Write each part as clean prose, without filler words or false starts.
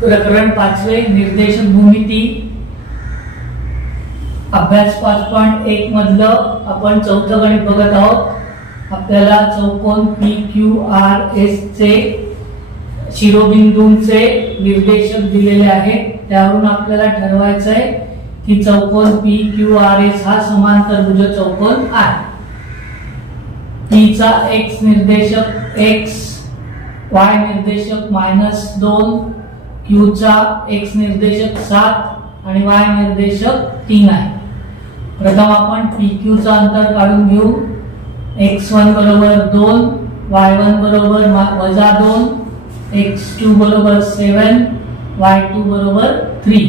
प्रकरण 5वे निर्देशक भूमिती अभ्यास 5.1 मधलं आपण चौथं गणित बघत आहोत। आपल्याला चौकोन PQRS चे शिरोबिंदूंचे निर्देशक दिलेले आहेत। त्यावरून आपल्याला ठरवायचं आहे की चौकोन PQRS हा समांतरभुज चौकोन आहे। P चा x निर्देशक x, y निर्देशक -2, Q चा x निर्देशक 7 आणि y निर्देशक 3 आहे। प्रथम आपण PQ चा अंतर काढून घेऊ। x1 बरोबर 2, y1 बरोबर -2, x2 बरोबर 7, y2 बरोबर 3।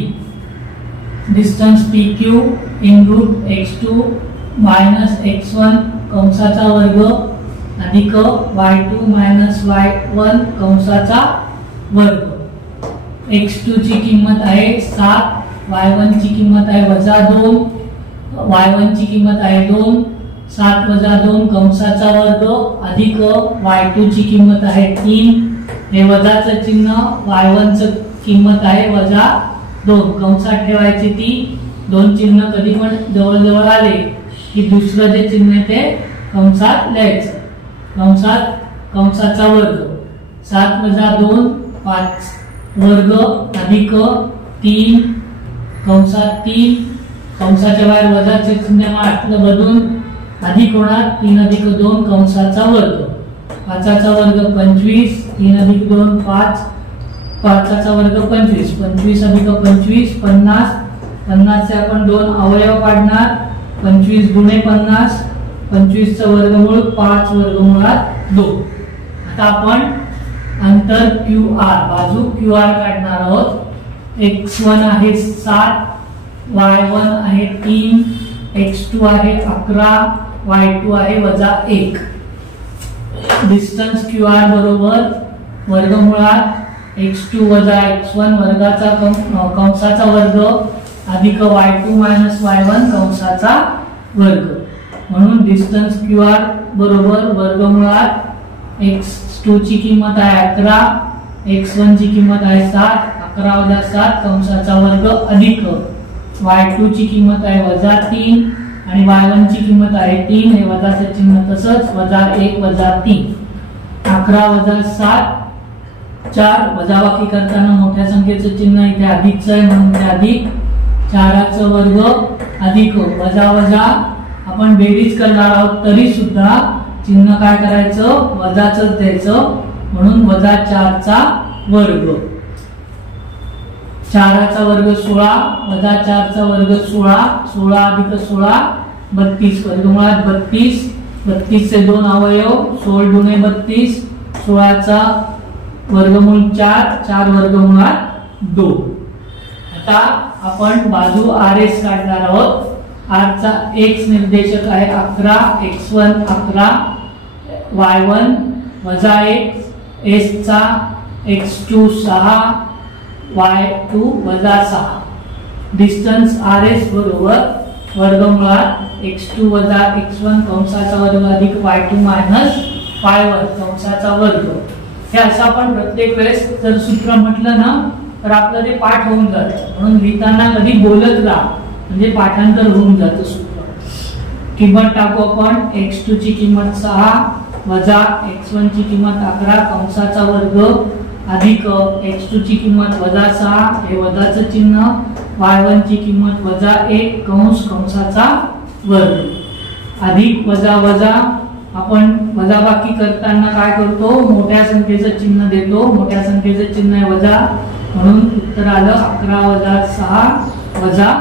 Distance PQ in root x2 minus x1 कंसाचा वर्ग अधिक y2 माइनस y1 कंसाचा वर्ग। x2 ची किंमत आहे 7, y1 ची किंमत आहे -2, y1 ची किंमत आहे 2, 7 - 2 कंसाचा वर्ग अधिक y2 ची किंमत आहे 3, हे वजाचं चिन्ह, y1 ची किंमत आहे -2 कंसात ठेवायची ती। दोन चिन्ह कधी पण जवळ जवळ आले की दुसरं जे चिन्ह ते कंसात लिहायचं। कंसात कंसाचा वर्ग 7 - 2 5 वर्ग अधिक 3 कंसात 3 कंसाच्या बाहेर वजाचे चिन्ह मागलं बदलून अधिक होणार 3 - 2 कंसाचा वर्ग। 5चा वर्ग 25, 3 - 2 5, 5चा वर्ग 25, 25 - 25 50, 50 चे आपण दोन अवयव काढणार, 25 गुणे 50, 25 चा वर्गमूळ 5 वर्गमुळात 2। आता आपण अंतर QR बाजू QR काढणार आहोत। x1 आहे 7, y1 आहे 3, x2 आहे 11, y2 आहे -1। डिस्टन्स QR बरोबर वर्गमुळात x2 - x1 वर्गाचा कंसाचा वर्ग अधिक y2 - y1 कंसाचा वर्ग। म्हणून डिस्टन्स QR बरोबर वर्गमुळात x2 ची किंमत आहे 11, x1 ची किंमत आहे 7, 11 - 7 कंसाचा वर्ग अधिक y2 ची किंमत आहे -3 आणि y1 ची किंमत आहे 3, हे वजाचे चिन्ह तसंच -1 - 3, 11 - 7 4। वजाबाकी करताना मोठ्या संख्येचं चिन्ह इथे अधिकचं आहे म्हणून ते अधिक 4चा वर्ग अधिक वजा आपण बेरीज करणार आहोत तरी सुद्धा चिन्ह काय करायचं वजाचंच द्यायचं म्हणून -4चा वर्ग। 4चा वर्ग 16 -4चा वर्ग 16, 16 अधिक 16 32 वर्गमुळात 32, 32 चे दोन अवयव 16 दुणे 32, 16चा वर्गमूळ 4, 4 वर्गमुळात 2। आता आपण बाजू RS काढणार आहोत। R चा x निर्देशक आहे 11, x1 11, y1 -1, s चा x2 6, y2 -6। डिस्टन्स RS बरोबर वर्गमुळात x2 - x1 कंसाचा वर्ग अधिक y2 - y1 कंसाचा वर्ग। हे असं आपण प्रत्येक वेळेस जर सूत्र म्हटलं ना तर आपलं ते पाठ होऊन जातं, म्हणून लिहिताना कधी बोलत राहा म्हणजे पाठांतर होऊन जातं सूत्र। किंमत टाकू आपण, x2 ची किंमत 6 वजा x1 ची किंमत 11 कंसाचा वर्ग अधिक x2 ची किंमत -6, हे वजाचं चिन्ह, y1 ची किंमत -1 कंसाचा वर्ग अधिक वजा आपण वजाबाकी करताना काय करतो मोठ्या संख्येचं चिन्ह देतो, मोठ्या संख्येचं चिन्ह आहे वजा म्हणून उत्तर आलं 11 - 6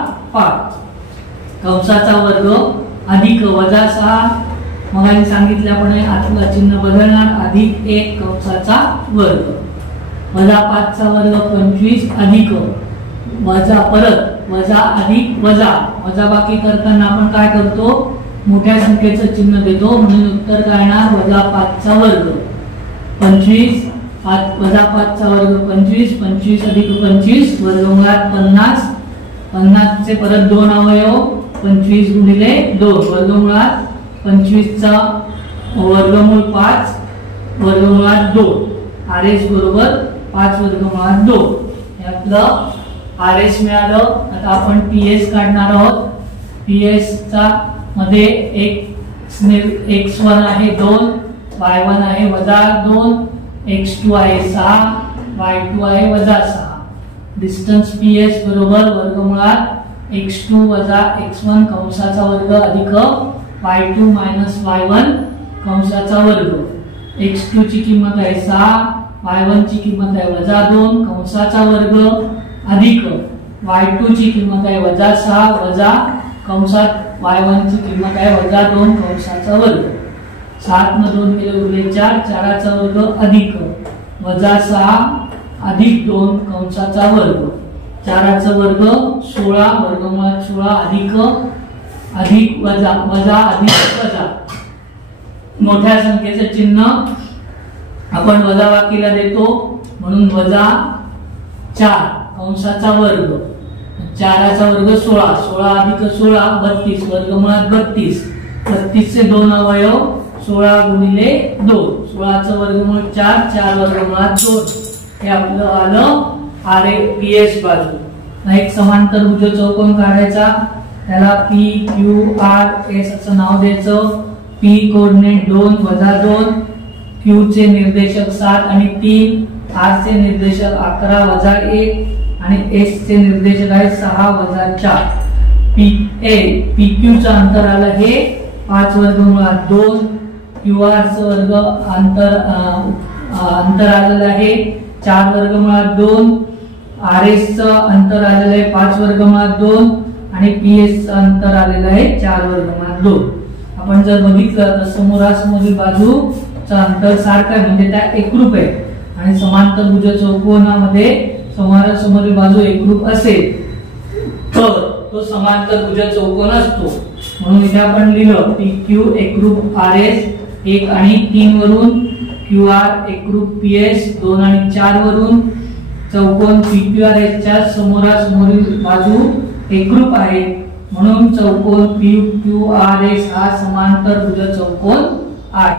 - 5 कंसाचा वर्ग अधिक -6, मग आधी सांगितल्याप्रमाणे आतलं चिन्ह बदलणार अधिक 1 कंसाचा वर्ग, -5चा वर्ग 25 अधिक वजा परत वजा अधिक वजाबाकी करताना आपण काय करतो मोठ्या संख्येचं चिन्ह देतो म्हणून उत्तर काय येणार -5चा वर्ग 25, 5चा वर्ग 25, 25 अधिक 25 वर्गमुळात 50, 50 चे परत दोन अवयव 25 गुणिले 2 वर्गमुळात 25चा वर्गमूळ 5 वर्गमुळात 2, RS बरोबर 5 वर्गमुळात 2। आपलं आर एस मिळालं. आता आपण पीएस काढणार आहोत. पीएस चा मध्ये x1 आहे 2, y1 आहे -2, x2 आहे 6, y2 आहे -6. डिस्टन्स पीएस बरोबर वर्गमुळात x2 - x1 कंसाचा वर्ग अधिक y2 - y1 कंसाचा वर्ग. x2 ची किंमत आहे 6, y1 ची किंमत आहे -2 कंसाचा वर्ग अधिक y2 ची किंमत आहे -6 वजा कंसात y1 ची किंमत आहे -2 कंसाचा वर्ग. 7 न 2 केले उरले 4, 4 चा वर्ग अधिक -6 अधिक 2 कंसाचा वर्ग. 4 चा वर्ग 16 वर्गमुळात 16 अधिक वजा अधिक वजा. मोठ्या संख्येचे चिन्ह आपण वजाबाकीला देतो म्हणून -4 कंसाचा वर्ग. 4 चा वर्ग 16, 16 अधिक 16 32 वर्गमुळात 32. 32 चे 2 अवयव 16 गुणिले 2. 16 चा वर्गमूळ 4, 4 वर्गमुळात 2. हे आपलं आलं आर ए पीएस बाजू. एक समांतर भुज चौकोन काढायचा. त्याला पी क्यू आर एस असं नाव द्यायचं. पी कोऑर्डिनेट 2 - 2, क्यू चे निर्देशक 7 आणि 3, आर चे निर्देशक 11 - 1 आणि एस चे निर्देशक आहे 6 - 4. पी क्यू चं अंतर आलं हे 5 वर्गमुळात 2. क्यू आर चं वर्ग अंतर आलेलं आहे 4 वर्गमुळात 2. आर एस चं अंतर आलेलं आहे 5 वर्गमुळात 2 आणि पी एस चं अंतर आलेलं आहे 4 वर्गमुळात 2. आपण जर बघितलं तर समोरासमोरील बाजूचं अंतर सारखं आहे म्हणजे त्या एकरूप आहे. आणि समांतर भुज चौकोनामध्ये समोरासमोरील बाजू एकरूप असेल तर तो समांतर भुज चौकोन असतो. म्हणून इथे आपण लिहिलं पी क्यू एकरूप आर एस 1 आणि 3 वरून, क्यू आर एकरूप पी एस 2 आणि 4 वरून. चौकोन पी क्यू आर एस च्या समोरासमोरील बाजू एकरूप आहे म्हणून चौकोन पी क्यू आर एस हा समांतर भुज चौकोन आहे.